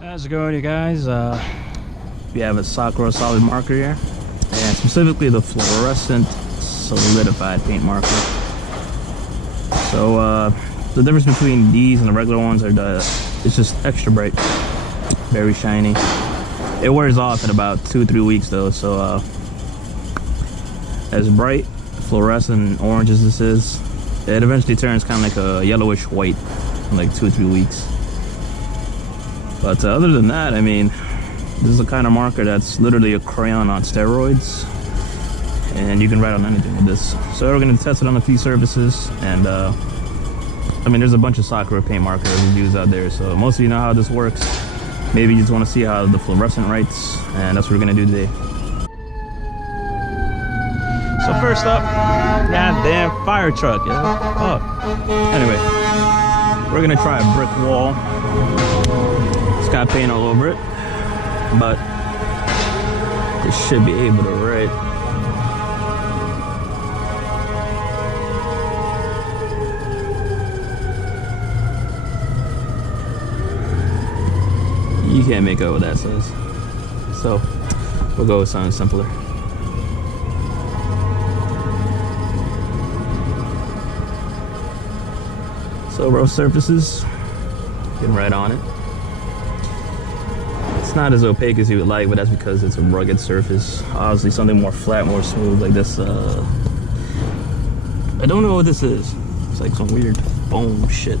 How's it going, you guys? We have a Sakura solid marker here, and specifically the fluorescent solidified paint marker. So the difference between these and the regular ones are it's just extra bright, very shiny. It wears off in about 2-3 weeks though, so as bright fluorescent orange as this is, it eventually turns kind of like a yellowish white in like 2-3 weeks. But other than that, I mean, this is a kind of marker that's literally a crayon on steroids, and you can write on anything with this. So we're going to test it on a few surfaces, and I mean, there's a bunch of Sakura paint marker reviews out there, so most of you know how this works. Maybe you just want to see how the fluorescent writes, and that's what we're going to do today. So first up, goddamn fire truck, yeah. Oh, anyway, we're going to try a brick wall. It's got paint all over it, but it should be able to write. You can't make out what that says, so we'll go with something simpler. So rough surfaces, you can write on it. It's not as opaque as you would like, but that's because it's a rugged surface. Obviously something more flat, more smooth like this. I don't know what this is. It's like some weird foam shit.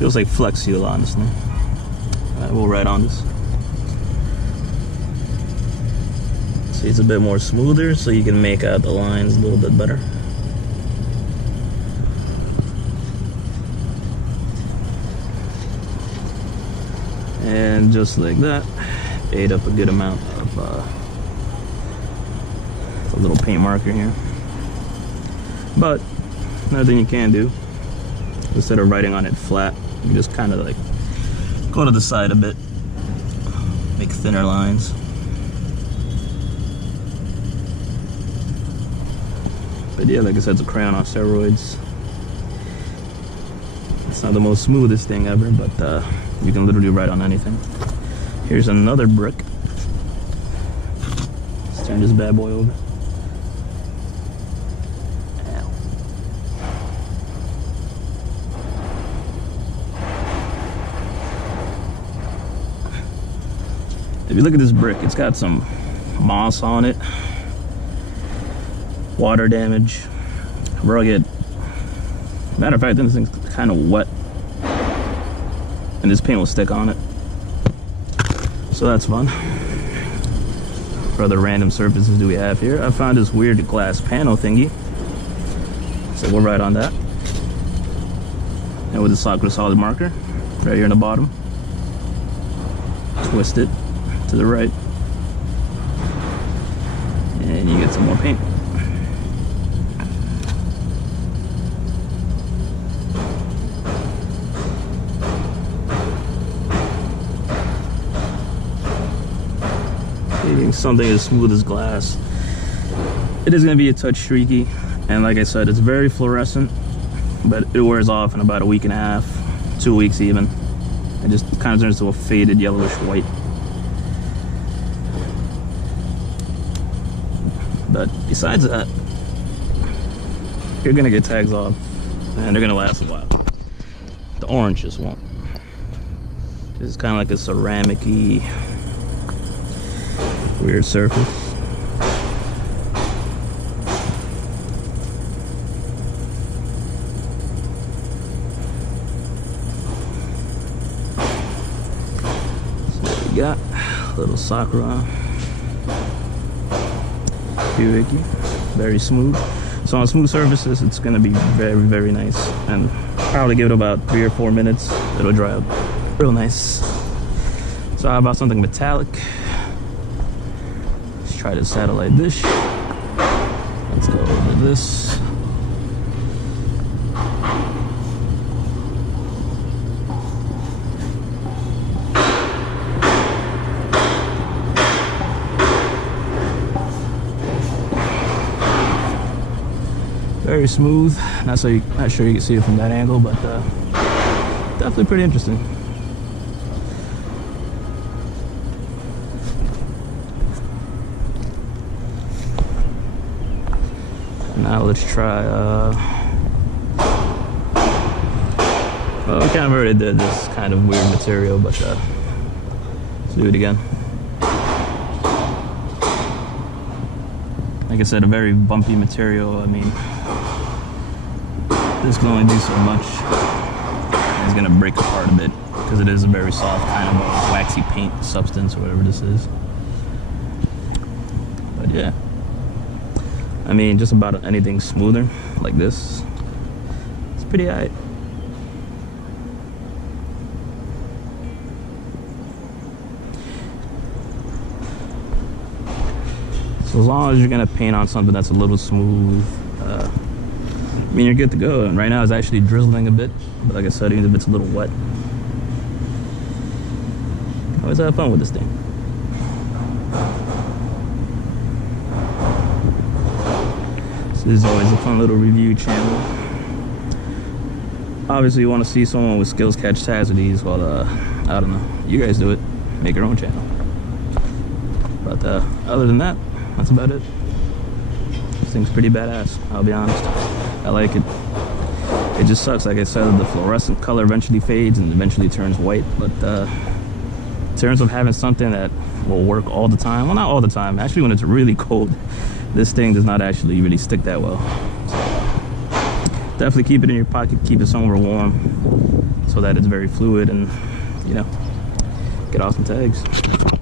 Feels like Flex Seal, honestly. We'll write on this. See, it's a bit more smoother, so you can make out the lines a little bit better. And just like that, ate up a good amount of a little paint marker here. But another thing you can do, instead of writing on it flat, you can just kind of like go to the side a bit, make thinner lines. But yeah, like I said, it's a crayon on steroids. It's not the most smoothest thing ever, but you can literally write on anything. Here's another brick. Let's turn this bad boy over. If you look at this brick, it's got some moss on it, water damage, rugged. Matter of fact, this thing's kind of wet, and this paint will stick on it. So that's fun. What other random surfaces do we have here? I found this weird glass panel thingy, so we'll write on that. And with the Sakura solid marker, right here in the bottom, twist it to the right, and you get some more paint. Getting something as smooth as glass. It is going to be a touch streaky, and like I said, it's very fluorescent, but it wears off in about 1.5 weeks, 2 weeks even. It just kind of turns to a faded yellowish white. But besides that, you're gonna get tags off, and they're gonna last a while. The orange just won't. This is kind of like a ceramic-y, weird surface. So what we got? A little Sakura. Very smooth. So on smooth surfaces, it's going to be very, very nice, and probably give it about 3 or 4 minutes. It'll dry up real nice. So how about something metallic? Let's try the satellite dish. Let's go over this. Very smooth. Not sure you can see it from that angle, but definitely pretty interesting. Now let's try, well, we kind of already did this kind of weird material, but let's do it again. Like I said, a very bumpy material. I mean, this can only do so much. It's gonna break apart a bit because it is a very soft kind of a waxy paint substance or whatever this is. But yeah, I mean, just about anything smoother like this, it's pretty alright. So as long as you're gonna paint on something that's a little smooth, I mean, you're good to go. And right now it's actually drizzling a bit, but like I said, even if it's a little wet, always have fun with this thing. This is always a fun little review channel. Obviously, you want to see someone with skills catch tags with these. Well, I don't know. You guys do it. Make your own channel. But other than that, that's about it. This thing's pretty badass, I'll be honest. I like it. It just sucks, like I said, the fluorescent color eventually fades and eventually turns white. But in terms of having something that will work all the time, well, not all the time, actually when it's really cold, this thing does not actually really stick that well. So definitely keep it in your pocket, keep it somewhere warm so that it's very fluid and, you know, get awesome tags.